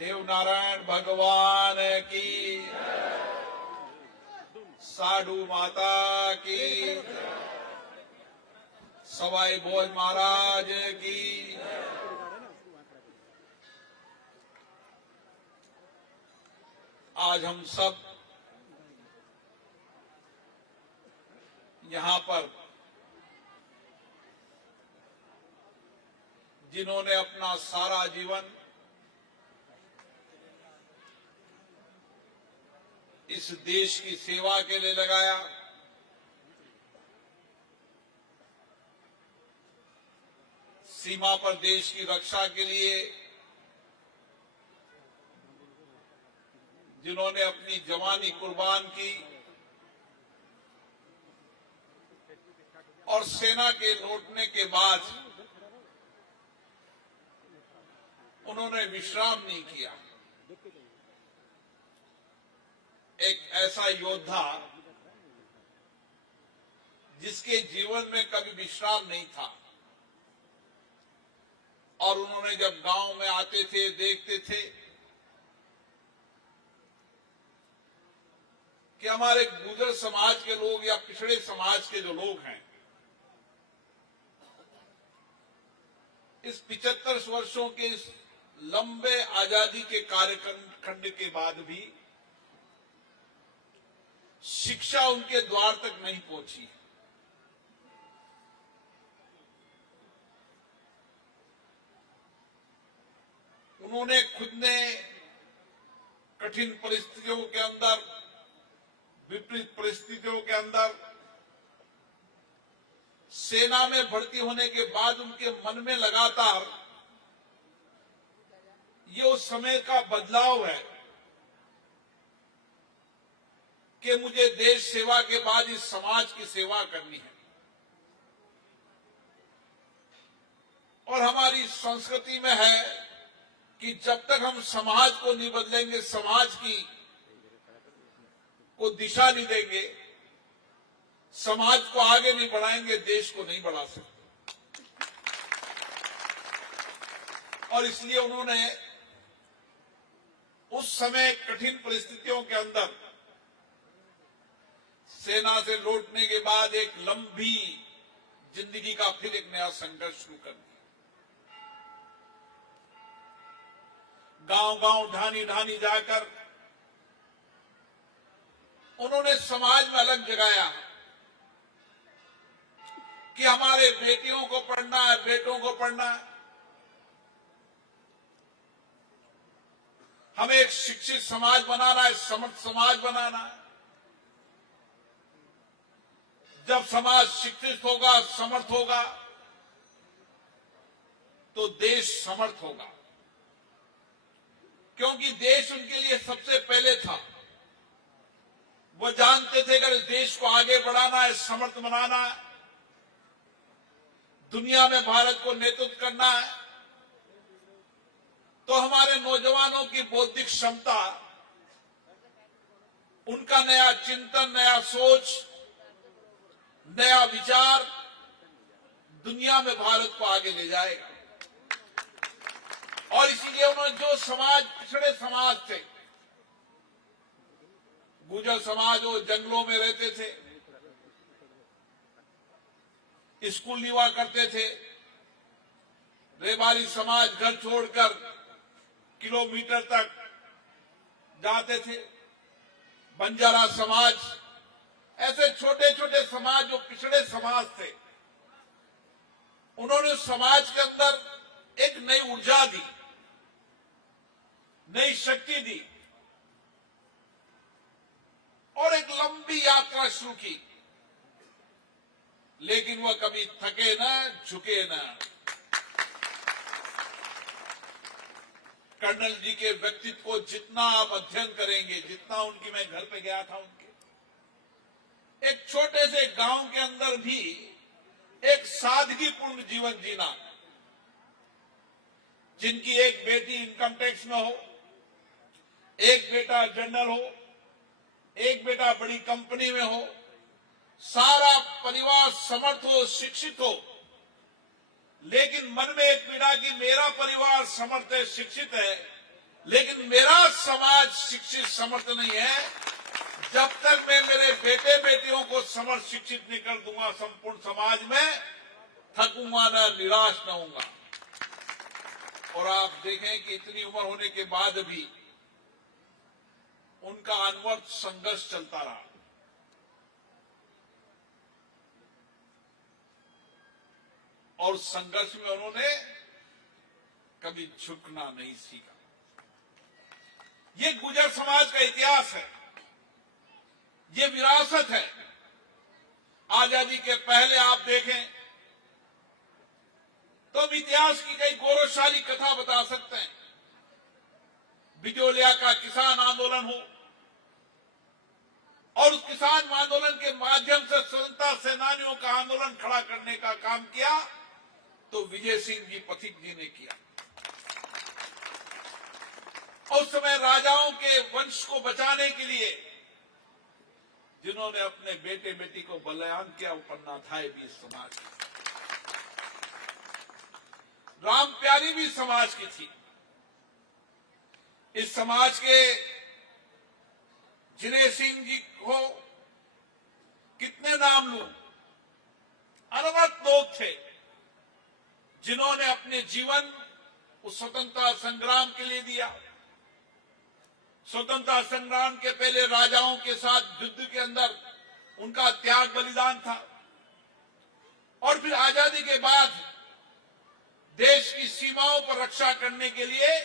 देवनारायण भगवान की, साधु माता की, सवाई भोज महाराज की। आज हम सब यहां पर जिन्होंने अपना सारा जीवन इस देश की सेवा के लिए लगाया, सीमा पर देश की रक्षा के लिए जिन्होंने अपनी जवानी कुर्बान की और सेना के लौटने के बाद उन्होंने विश्राम नहीं किया। एक ऐसा योद्धा जिसके जीवन में कभी विश्राम नहीं था, और उन्होंने जब गांव में आते थे, देखते थे कि हमारे गुर्जर समाज के लोग या पिछड़े समाज के जो लोग हैं, इस 75 वर्षों के इस लंबे आजादी के कार्यखंड के बाद भी शिक्षा उनके द्वार तक नहीं पहुंची। उन्होंने खुद ने कठिन परिस्थितियों के अंदर, विपरीत परिस्थितियों के अंदर सेना में भर्ती होने के बाद उनके मन में लगातार ये उस समय का बदलाव है कि मुझे देश सेवा के बाद इस समाज की सेवा करनी है। और हमारी संस्कृति में है कि जब तक हम समाज को नहीं बदलेंगे, समाज को दिशा नहीं देंगे, समाज को आगे नहीं बढ़ाएंगे, देश को नहीं बढ़ा सकते। और इसलिए उन्होंने उस समय कठिन परिस्थितियों के अंदर सेना से लौटने के बाद एक लंबी जिंदगी का फिर एक नया संघर्ष शुरू कर दिया। गांव-गांव, ढानी-ढानी जाकर उन्होंने समाज में अलग जगाया कि हमारे बेटियों को पढ़ना है, बेटों को पढ़ना है, हमें एक शिक्षित समाज बनाना है, समर्थ समाज बनाना है। जब समाज शिक्षित होगा, समर्थ होगा, तो देश समर्थ होगा, क्योंकि देश उनके लिए सबसे पहले था। वो जानते थे कि अगर इस देश को आगे बढ़ाना है, समर्थ बनाना है, दुनिया में भारत को नेतृत्व करना है, तो हमारे नौजवानों की बौद्धिक क्षमता, उनका नया चिंतन, नया सोच, नया विचार दुनिया में भारत को आगे ले जाएगा। और इसीलिए उन्होंने जो समाज, पिछड़े समाज थे, गुर्जर समाज, वो जंगलों में रहते थे, स्कूल नहीं हुआ करते थे, रेबारी समाज घर छोड़कर किलोमीटर तक जाते थे, बंजारा समाज, ऐसे छोटे छोटे समाज जो पिछड़े समाज थे, उन्होंने समाज के अंदर एक नई ऊर्जा दी, नई शक्ति दी और एक लंबी यात्रा शुरू की। लेकिन वह कभी थके न, झुके न। कर्नल जी के व्यक्तित्व को जितना आप अध्ययन करेंगे, जितना उनकी, मैं घर पे गया था उनके, एक छोटे से गांव के अंदर भी एक सादगीपूर्ण जीवन जीना, जिनकी एक बेटी इनकम टैक्स में हो, एक बेटा जनरल हो, एक बेटा बड़ी कंपनी में हो, सारा परिवार समर्थ हो, शिक्षित हो, लेकिन मन में एक पीड़ा कि मेरा परिवार समर्थ है, शिक्षित है, लेकिन मेरा समाज शिक्षित समर्थ नहीं है जब तक मैं मेरे बेटे बेटियों को समर्थ शिक्षित नहीं कर दूंगा। संपूर्ण समाज में थकूंगा ना, निराश न होऊंगा। और आप देखें कि इतनी उम्र होने के बाद भी उनका अनवरत संघर्ष चलता रहा। और संघर्ष में उन्होंने कभी झुकना नहीं सीखा। ये गुर्जर समाज का इतिहास है, ये विरासत है। आजादी के पहले आप देखें तो हम इतिहास की कई गौरवशाली कथा बता सकते हैं। बिजोलिया का किसान आंदोलन हो और उस किसान आंदोलन के माध्यम से स्वतंत्रता सेनानियों का आंदोलन खड़ा करने का काम किया तो विजय सिंह जी पथिक जी ने किया। उस समय राजाओं के वंश को बचाने के लिए जिन्होंने अपने बेटे बेटी को बलिदान किया वो पन्नाथाई भी इस समाज की, राम प्यारी भी समाज की थी। इस समाज के जिनेश सिंह जी को कितने नाम लूं, अनवरत लोग थे जिन्होंने अपने जीवन उस स्वतंत्रता संग्राम के लिए दिया। स्वतंत्रता संग्राम के पहले राजाओं के साथ युद्ध के अंदर उनका त्याग बलिदान था और फिर आजादी के बाद देश की सीमाओं पर रक्षा करने के लिए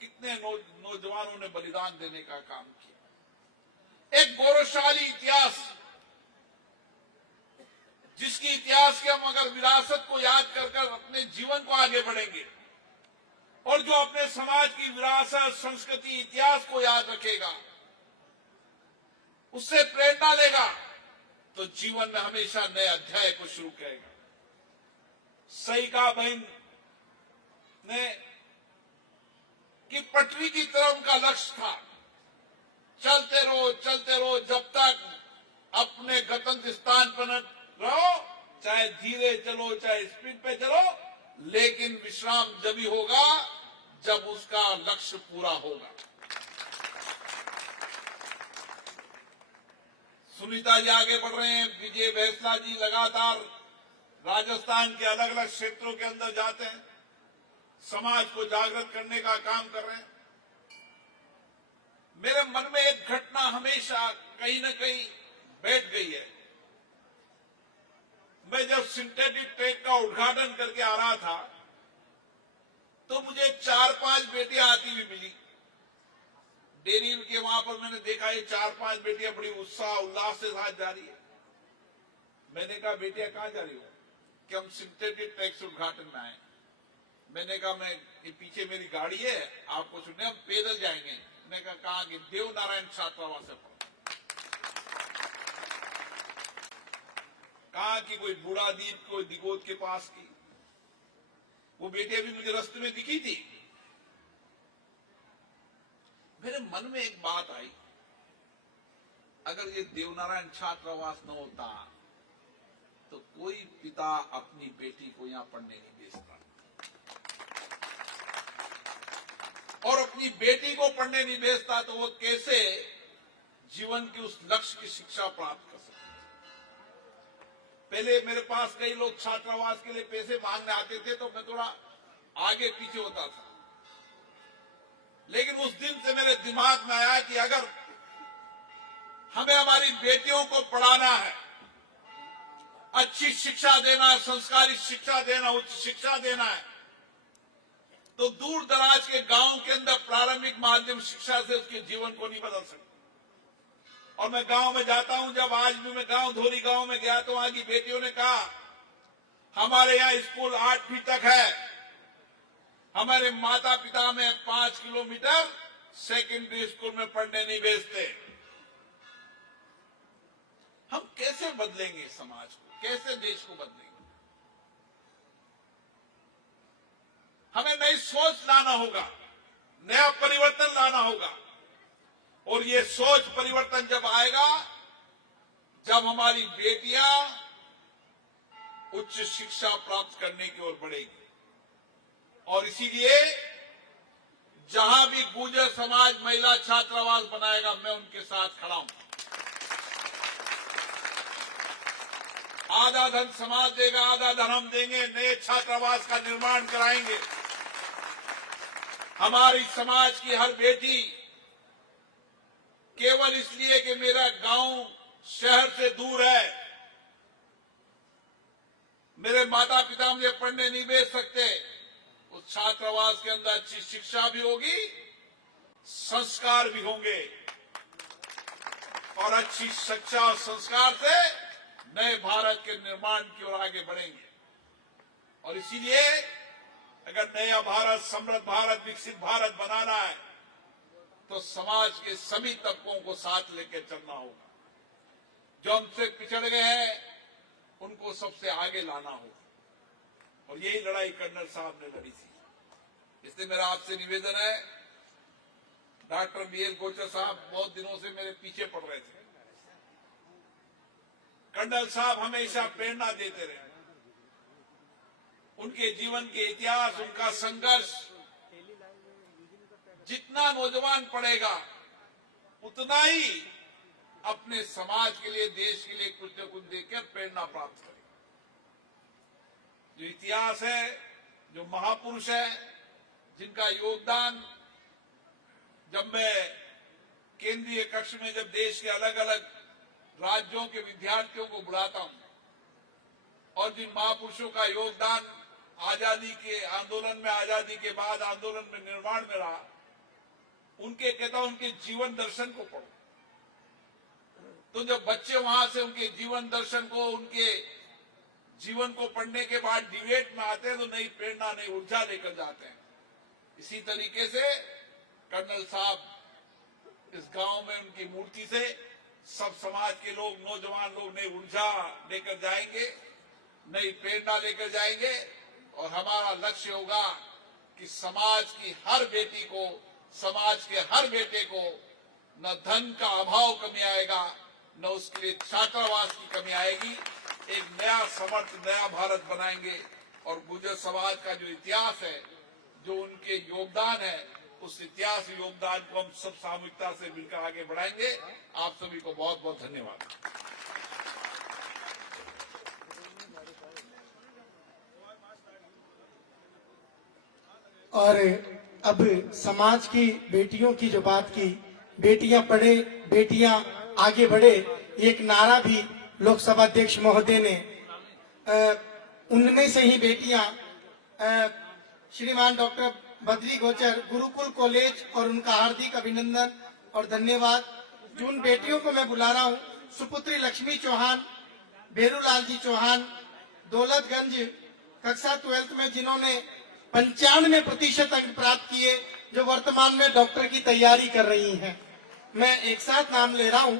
कितने नौजवानों ने बलिदान देने का काम किया। एक गौरवशाली इतिहास, जिसकी इतिहास के हम अगर विरासत को याद कर अपने जीवन को आगे बढ़ेंगे और जो अपने समाज की विरासत, संस्कृति, इतिहास को याद रखेगा, उससे प्रेरणा लेगा तो जीवन में हमेशा नए अध्याय को शुरू करेगा। सही कहा बहन ने कि पटरी की तरह उनका लक्ष्य था। चलते रहो जब तक अपने गंतव्य स्थान पर रहो, चाहे धीरे चलो चाहे स्पीड पे चलो, लेकिन विश्राम जब ही होगा जब उसका लक्ष्य पूरा होगा। सुनीता जी आगे बढ़ रहे हैं, विजय बैसला जी लगातार राजस्थान के अलग अलग क्षेत्रों के अंदर जाते हैं, समाज को जागृत करने का काम कर रहे हैं। मेरे मन में एक घटना हमेशा कहीं न कहीं बैठ गई है। मैं जब सिंथेटिक ट्रैक का उद्घाटन करके आ रहा था तो मुझे 4-5 बेटियां आती हुई मिली। डेरी के वहां पर मैंने देखा ये 4-5 बेटियां बड़ी उत्साह उल्लास से साथ जा रही है। मैंने कहा बेटियां कहां जा रही हो? कि हम सिंथेटिक ट्रैक से उद्घाटन में आए। मैंने कहा मैं ये पीछे मेरी गाड़ी है, आपको सुनने हम पैदल जाएंगे। मैंने कहा कि देव नारायण छात्रावास से कहा कि कोई बूढ़ा दीप, कोई दिगोद के पास की। वो बेटियां भी मुझे रास्ते में दिखी थी। मेरे मन में एक बात आई, अगर ये देवनारायण छात्रावास न होता तो कोई पिता अपनी बेटी को यहां पढ़ने नहीं भेजता और अपनी बेटी को पढ़ने नहीं भेजता तो वो कैसे जीवन की उस लक्ष्य की शिक्षा प्राप्त कर सकता। पहले मेरे पास कई लोग छात्रावास के लिए पैसे मांगने आते थे तो मैं थोड़ा आगे पीछे होता था, लेकिन उस दिन से मेरे दिमाग में आया कि अगर हमें हमारी बेटियों को पढ़ाना है, अच्छी शिक्षा देना है, संस्कारी शिक्षा देना, उच्च शिक्षा देना है, तो दूर दराज के गांव के अंदर प्रारंभिक माध्यम शिक्षा से उसके जीवन को नहीं बदल सकता। और मैं गांव में जाता हूं, जब आज भी मैं गांव धोरी गांव में गया तो वहां की बेटियों ने कहा हमारे यहां स्कूल 8वीं तक है, हमारे माता पिता में 5 किलोमीटर सेकेंडरी स्कूल में पढ़ने नहीं भेजते। हम कैसे बदलेंगे समाज को, कैसे देश को बदलेंगे? हमें नई सोच लाना होगा, नया परिवर्तन लाना होगा। और ये सोच परिवर्तन जब आएगा जब हमारी बेटियां उच्च शिक्षा प्राप्त करने की ओर बढ़ेगी। और इसीलिए जहां भी गुर्जर समाज महिला छात्रावास बनाएगा, मैं उनके साथ खड़ा हूं। आधा धन समाज देगा, आधा धन हम देंगे, नए छात्रावास का निर्माण कराएंगे। हमारी समाज की हर बेटी केवल इसलिए कि मेरा गांव शहर से दूर है, मेरे माता पिता मुझे पढ़ने नहीं भेज सकते, उस छात्रावास के अंदर अच्छी शिक्षा भी होगी, संस्कार भी होंगे, और अच्छी शिक्षा और संस्कार से नए भारत के निर्माण की ओर आगे बढ़ेंगे। और इसीलिए अगर नया भारत, समृद्ध भारत, विकसित भारत बनाना है तो समाज के सभी तबकों को साथ लेकर चलना होगा। जो हमसे पिछड़ गए हैं उनको सबसे आगे लाना होगा, और यही लड़ाई कर्नल साहब ने लड़ी थी। इसलिए मेरा आपसे निवेदन है, डॉक्टर बीएल गोचर साहब बहुत दिनों से मेरे पीछे पड़ रहे थे। कर्नल साहब हमेशा प्रेरणा देते रहे। उनके जीवन के इतिहास, उनका संघर्ष, जितना नौजवान पढ़ेगा उतना ही अपने समाज के लिए, देश के लिए कुछ न कुछ देकर प्रेरणा प्राप्त करेगा। जो इतिहास है, जो महापुरुष है, जिनका योगदान, जब मैं केंद्रीय कक्ष में जब देश के अलग अलग राज्यों के विद्यार्थियों को बुलाता हूं और जिन महापुरुषों का योगदान आजादी के आंदोलन में, आजादी के बाद आंदोलन में, निर्माण में रहा, उनके कहता हूं उनके जीवन दर्शन को पढ़ो। तो जब बच्चे वहां से उनके जीवन दर्शन को, उनके जीवन को पढ़ने के बाद डिबेट में आते हैं तो नई प्रेरणा, नई ऊर्जा लेकर जाते हैं। इसी तरीके से कर्नल साहब इस गांव में उनकी मूर्ति से सब समाज के लोग, नौजवान लोग नई ऊर्जा लेकर जाएंगे, नई प्रेरणा लेकर जाएंगे, और हमारा लक्ष्य होगा कि समाज की हर बेटी को, समाज के हर बेटे को न धन का अभाव कमी आएगा, न उसके लिए छात्रावास की कमी आएगी। एक नया समर्थ, नया भारत बनाएंगे, और गुर्जर समाज का जो इतिहास है, जो उनके योगदान है, उस इतिहास योगदान को हम सब सामूहिकता से मिलकर आगे बढ़ाएंगे। आप सभी को बहुत बहुत धन्यवाद। और अब समाज की बेटियों की जो बात की, बेटियां पढ़े, बेटियां आगे बढ़े, एक नारा भी लोकसभा अध्यक्ष महोदय ने, उनमें से ही बेटियां, श्रीमान डॉक्टर बद्री गोचर गुरुकुल कॉलेज, और उनका हार्दिक अभिनंदन और धन्यवाद। जिन बेटियों को मैं बुला रहा हूं, सुपुत्री लक्ष्मी चौहान, भेरूलाल जी चौहान, दौलतगंज, कक्षा 12th में जिन्होंने 95% अंक प्राप्त किए, जो वर्तमान में डॉक्टर की तैयारी कर रही हैं। मैं एक साथ नाम ले रहा हूं।